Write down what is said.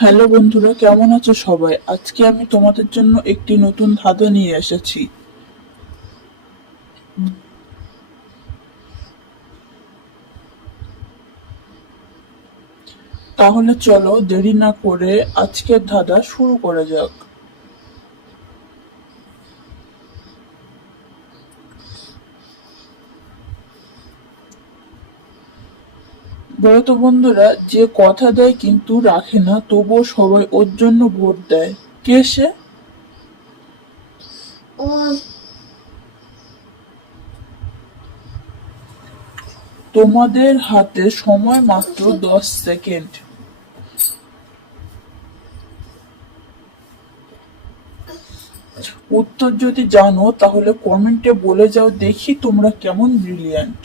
Hello বন্ধুরা, কেমন আছো সবাই? আজকে আমি তোমাদের জন্য একটি নতুন ধাঁধা নিয়ে এসেছি। তাহলে চলো দেরি না করে আজকের ধাঁধা শুরু করা যাক। বলো তো বন্ধুরা, যে কথা দেয় কিন্তু রাখে না, তবুও সবাই ওর জন্য ভোট দেয়, কে সে? তোমাদের হাতে সময় মাত্র 10 সেকেন্ড। উত্তর যদি জানো তাহলে কমেন্টে বলে যাও, দেখি তোমরা কেমন ব্রিলিয়ান্ট।